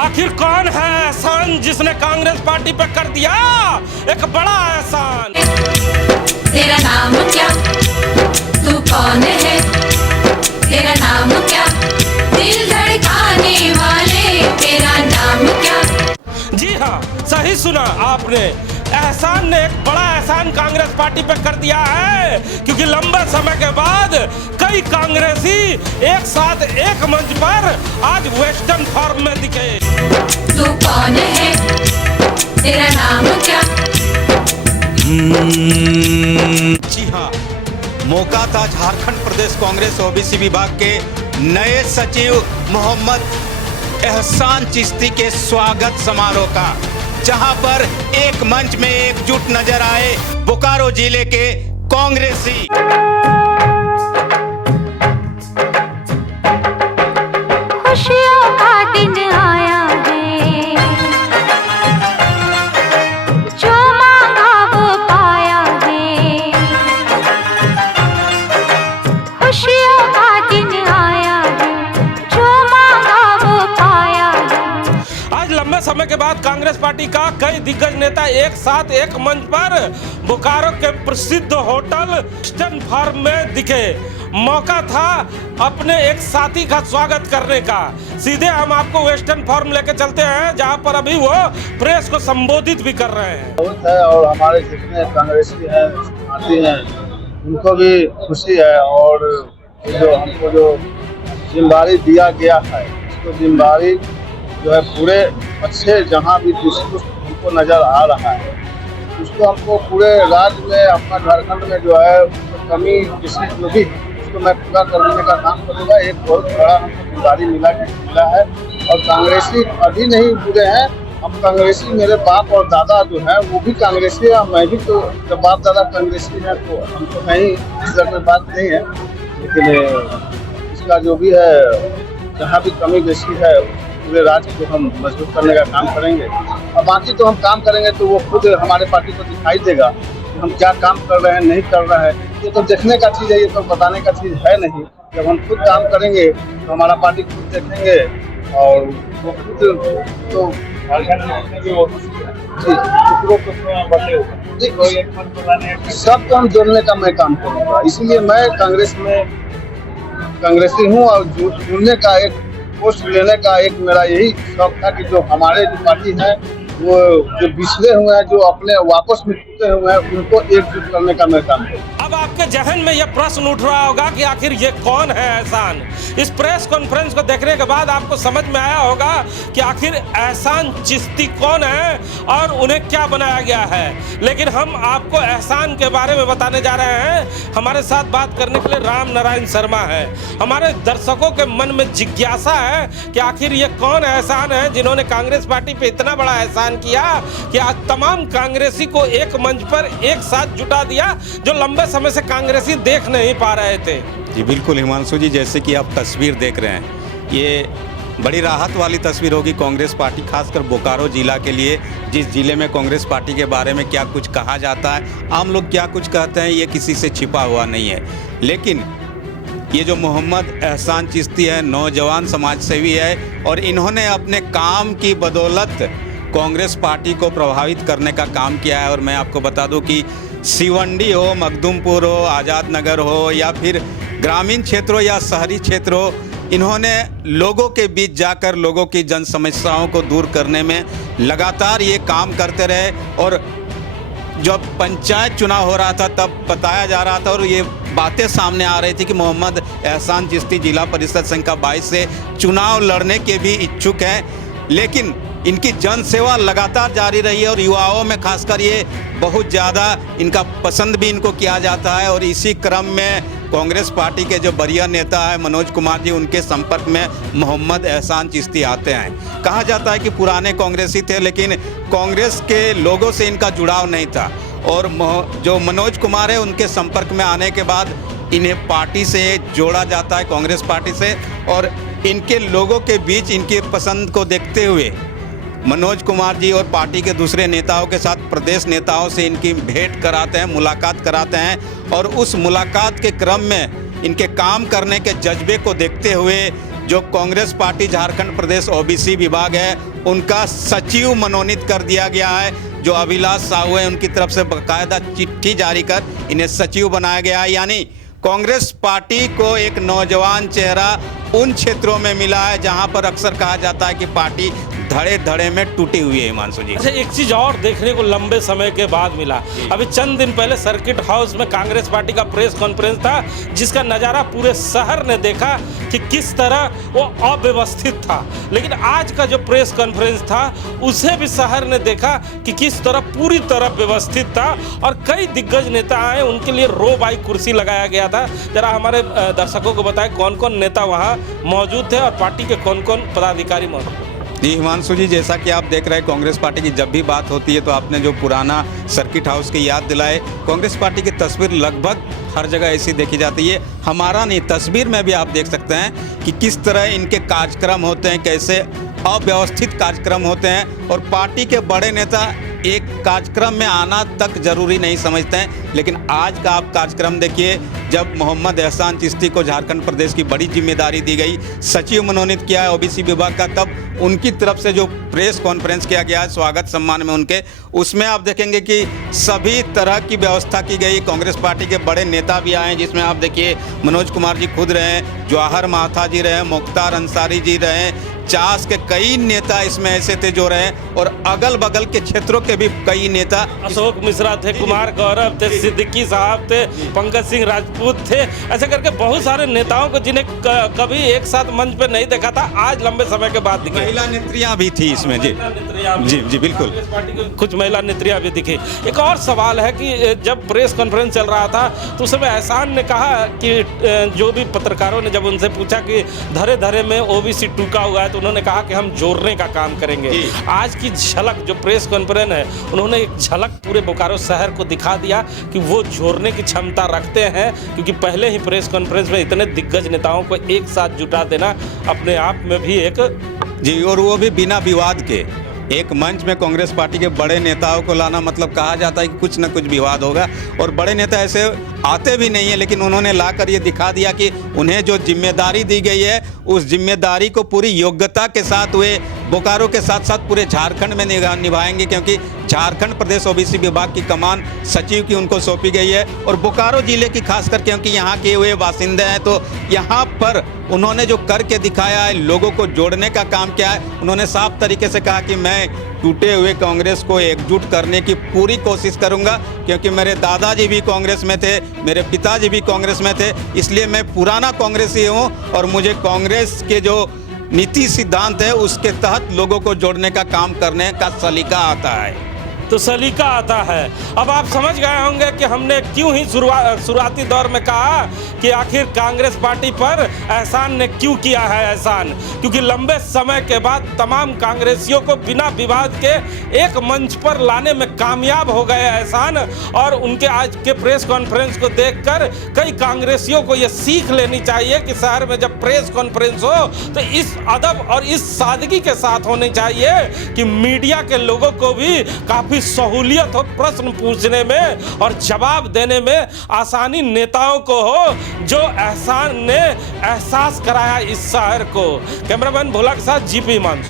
आखिर कौन है एहसान जिसने कांग्रेस पार्टी पे कर दिया एक बड़ा एहसान। तेरा नाम क्या, तू कौन है, तेरा नाम क्या, दिल धड़काने वाले, तेरा नाम क्या। जी हाँ, सही सुना आपने, एहसान ने एक बड़ा एहसान कांग्रेस पार्टी पे कर दिया है, क्योंकि लंबे समय के बाद कई कांग्रेसी एक साथ एक मंच पर आज वेस्टर्न फॉर्म में दिखे। तू कौन है, तेरा नाम क्या। जी हाँ, मौका था झारखंड प्रदेश कांग्रेस ओबीसी विभाग के नए सचिव मोहम्मद एहसान चिश्ती के स्वागत समारोह का, जहां पर एक मंच में एकजुट नजर आए बोकारो जिले के कांग्रेसी। खुशियों का दिन आया है, जो मांगा वो पाया है। खुशियों का दिन आया है, जो मांगा वो पाया है। आज लंबे समय के बाद कांग्रेस पार्टी का कई दिग्गज नेता एक साथ एक मंच पर बोकारो के प्रसिद्ध होटल वेस्टर्न फॉर्म में दिखे। मौका था अपने एक साथी का स्वागत करने का। सीधे हम आपको वेस्टर्न फॉर्म लेके चलते हैं, जहां पर अभी वो प्रेस को संबोधित भी कर रहे हैं। बहुत है और हमारे जितने कांग्रेसी हैं साथी हैं उनको भी खुशी है, और जो हमको जो जिम्मेदारी दिया गया है उसको जिम्मेदारी जो है पूरे अच्छे जहां भी हमको नज़र आ रहा है उसको हमको पूरे राज्य में अपना झारखंड में जो है कमी किसी जो भी उसको मैं पूरा करने का काम करूँगा। एक बहुत बड़ा हमको जिम्मेदारी मिला है, और कांग्रेसी अभी नहीं जुड़े हैं हम कांग्रेसी। मेरे बाप और दादा जो है वो भी कांग्रेसी है, मैं भी तो जब बाप दादा कांग्रेसी है तो हम तो नहीं, इस तरह की बात नहीं है। लेकिन इसका जो भी है जहाँ भी कमी बेसी है पूरे राज्य को हम मजबूत करने का काम करेंगे, और बाकी तो हम काम करेंगे तो वो खुद हमारे पार्टी को दिखाई देगा कि हम क्या काम कर रहे हैं नहीं कर रहे हैं। ये तो देखने का चीज़ है, ये तो बताने का चीज़ है नहीं। जब हम खुद काम करेंगे तो हमारा पार्टी खुद देखेंगे, और वो खुद तो सब को हम जोड़ने का मैं काम करूँगा। इसलिए मैं कांग्रेस में कांग्रेसी हूँ, और जुड़ने का एक पोस्ट लेने का एक मेरा यही शौक था कि जो हमारे जो पार्टी है वो जो बिछड़े हुए हैं, जो अपने वापस में टूटे हुए हैं, उनको एकजुट करने का मैं काम करूँ। अब आपके जहन में यह प्रश्न उठ रहा होगा कि आखिर ये कौन है एहसान। इस प्रेस कॉन्फ्रेंस को देखने के बाद आपको समझ में आया होगा कि आखिर एहसान चिश्ती कौन है और उन्हें क्या बनाया गया है। लेकिन हम आपको एहसान के बारे में बताने जा रहे हैं। हमारे साथ बात करने के लिए राम नारायण शर्मा है। हमारे दर्शकों के मन में जिज्ञासा है कि आखिर ये कौन एहसान है जिन्होंने कांग्रेस पार्टी पे इतना बड़ा एहसान किया कि आज तमाम कांग्रेसी को एक मंच पर एक साथ जुटा दिया, जो लंबे समय से कांग्रेसी देख नहीं पा रहे थे। जी बिल्कुल हिमांशु जी, जैसे कि आप तस्वीर देख रहे हैं, ये बड़ी राहत वाली तस्वीर होगी कांग्रेस पार्टी, खासकर बोकारो जिला के लिए, जिस जिले में कांग्रेस पार्टी के बारे में क्या कुछ कहा जाता है, आम लोग क्या कुछ कहते हैं, ये किसी से छिपा हुआ नहीं है। लेकिन ये जो मोहम्मद एहसान चिश्ती है, नौजवान समाजसेवी है, और इन्होंने अपने काम की बदौलत कांग्रेस पार्टी को प्रभावित करने का काम किया है। और मैं आपको बता दूं कि सिवंडी हो, मखदुमपुर हो, आज़ाद नगर हो, या फिर ग्रामीण क्षेत्र हो या शहरी क्षेत्र हो, इन्होंने लोगों के बीच जाकर लोगों की जन समस्याओं को दूर करने में लगातार ये काम करते रहे। और जब पंचायत चुनाव हो रहा था तब बताया जा रहा था और ये बातें सामने आ रही थी कि मोहम्मद एहसान चिश्ती जिला परिषद संख्या 22 से चुनाव लड़ने के भी इच्छुक हैं। लेकिन इनकी जन सेवा लगातार जारी रही है, और युवाओं में खासकर ये बहुत ज़्यादा इनका पसंद भी इनको किया जाता है। और इसी क्रम में कांग्रेस पार्टी के जो वरीय नेता है मनोज कुमार जी, उनके संपर्क में मोहम्मद एहसान चिश्ती आते हैं। कहा जाता है कि पुराने कांग्रेसी थे, लेकिन कांग्रेस के लोगों से इनका जुड़ाव नहीं था, और जो मनोज कुमार है उनके संपर्क में आने के बाद इन्हें पार्टी से जोड़ा जाता है, कांग्रेस पार्टी से। और इनके लोगों के बीच इनकी पसंद को देखते हुए मनोज कुमार जी और पार्टी के दूसरे नेताओं के साथ प्रदेश नेताओं से इनकी भेंट कराते हैं, मुलाकात कराते हैं, और उस मुलाकात के क्रम में इनके काम करने के जज्बे को देखते हुए जो कांग्रेस पार्टी झारखंड प्रदेश ओबीसी विभाग है उनका सचिव मनोनीत कर दिया गया है। जो अभिलाष साहू है उनकी तरफ से बाकायदा चिट्ठी जारी कर इन्हें सचिव बनाया गया है। यानी कांग्रेस पार्टी को एक नौजवान चेहरा उन क्षेत्रों में मिला है जहां पर अक्सर कहा जाता है कि पार्टी धड़े धड़े में टूटी हुई है। हिमांशु जी, अच्छा, एक चीज और देखने को लंबे समय के बाद मिला। अभी चंद दिन पहले सर्किट हाउस में कांग्रेस पार्टी का प्रेस कॉन्फ्रेंस था, जिसका नजारा पूरे शहर ने देखा कि किस तरह वो अव्यवस्थित था। लेकिन आज का जो प्रेस कॉन्फ्रेंस था उसे भी शहर ने देखा कि किस तरह पूरी तरह व्यवस्थित था और कई दिग्गज नेता आए, उनके लिए रो बाई कुर्सी लगाया गया था। जरा हमारे दर्शकों को बताएं कौन कौन नेता वहाँ मौजूद थे और पार्टी के कौन कौन पदाधिकारी मौजूद थे। जी हिमांशु जी, जैसा कि आप देख रहे हैं कांग्रेस पार्टी की जब भी बात होती है तो आपने जो पुराना सर्किट हाउस की याद दिलाए। कांग्रेस पार्टी की तस्वीर लगभग हर जगह ऐसी देखी जाती है। हमारा नहीं, तस्वीर में भी आप देख सकते हैं कि किस तरह इनके कार्यक्रम होते हैं, कैसे अव्यवस्थित कार्यक्रम होते हैं और पार्टी के बड़े नेता एक कार्यक्रम में आना तक जरूरी नहीं समझते हैं। लेकिन आज का आप कार्यक्रम देखिए, जब मोहम्मद एहसान चिश्ती को झारखंड प्रदेश की बड़ी जिम्मेदारी दी गई, सचिव मनोनीत किया है ओबीसी विभाग का, तब उनकी तरफ से जो प्रेस कॉन्फ्रेंस किया गया है स्वागत सम्मान में उनके, उसमें आप देखेंगे कि सभी तरह की व्यवस्था की गई। कांग्रेस पार्टी के बड़े नेता भी आए, जिसमें आप देखिए मनोज कुमार जी खुद रहे, जवाहर माथा जी रहे, मुख्तार अंसारी जी रहे, चास के कई नेता इसमें ऐसे थे जो रहे और अगल बगल के क्षेत्रों के भी कई नेता, अशोक मिश्रा थे, कुमार गौरव थे, सिद्दीकी साहब थे, पंकज सिंह राजपूत थे, ऐसे करके बहुत सारे नेताओं को जिन्हें कभी एक साथ मंच पे नहीं देखा था, आज लंबे समय के बाद दिखे। महिला नेत्रियां भी थी इसमें। जी जी जी बिल्कुल, कुछ महिला नेत्रियां भी दिखी। एक और सवाल है कि जब प्रेस कॉन्फ्रेंस चल रहा था तो उस समय एहसान ने कहा कि जो भी पत्रकारों ने जब उनसे पूछा कि धरे धरे में ओबीसी टूका हुआ है, तो उन्होंने कहा कि हम जोड़ने का काम करेंगे। आज की झलक जो प्रेस कॉन्फ्रेंस है, उन्होंने एक झलक पूरे बोकारो शहर को दिखा दिया कि वो जोड़ने की क्षमता रखते हैं, क्योंकि पहले ही प्रेस कॉन्फ्रेंस में इतने दिग्गज नेताओं को एक साथ जुटा देना अपने आप में भी एक, जी, और वो भी बिना विवाद के एक मंच में कांग्रेस पार्टी के बड़े नेताओं को लाना, मतलब कहा जाता है कि कुछ न कुछ विवाद होगा और बड़े नेता ऐसे आते भी नहीं है, लेकिन उन्होंने लाकर ये दिखा दिया कि उन्हें जो जिम्मेदारी दी गई है उस जिम्मेदारी को पूरी योग्यता के साथ वे बोकारो के साथ साथ पूरे झारखंड में निभाएंगे, क्योंकि झारखंड प्रदेश ओबीसी विभाग की कमान सचिव की उनको सौंपी गई है और बोकारो जिले की खासकर क्योंकि यहाँ के वे बासिंदे हैं, तो यहाँ पर उन्होंने जो करके दिखाया है, लोगों को जोड़ने का काम किया है। उन्होंने साफ तरीके से कहा कि मैं टूटे हुए कांग्रेस को एकजुट करने की पूरी कोशिश करूंगा, क्योंकि मेरे दादाजी भी कांग्रेस में थे, मेरे पिताजी भी कांग्रेस में थे, इसलिए मैं पुराना कांग्रेसी हूं और मुझे कांग्रेस के जो नीति सिद्धांत है उसके तहत लोगों को जोड़ने का काम करने का सलीका आता है। तो सलीका आता है। अब आप समझ गए होंगे कि हमने क्यों ही शुरुआती दौर में कहा कि आखिर कांग्रेस पार्टी पर एहसान ने क्यों किया है एहसान, क्योंकि लंबे समय के बाद तमाम कांग्रेसियों को बिना विवाद के एक मंच पर लाने में कामयाब हो गए एहसान। और उनके आज के प्रेस कॉन्फ्रेंस को देखकर कई कांग्रेसियों को यह सीख लेनी चाहिए कि शहर में जब प्रेस कॉन्फ्रेंस हो तो इस अदब और इस सादगी के साथ होनी चाहिए कि मीडिया के लोगों को भी काफ़ी सहूलियत हो प्रश्न पूछने में और जवाब देने में, आसानी नेताओं को हो जो एहसान ने एहसास कराया इस शहर को। कैमरामैन भोला के साथ जीपी हिमांशु।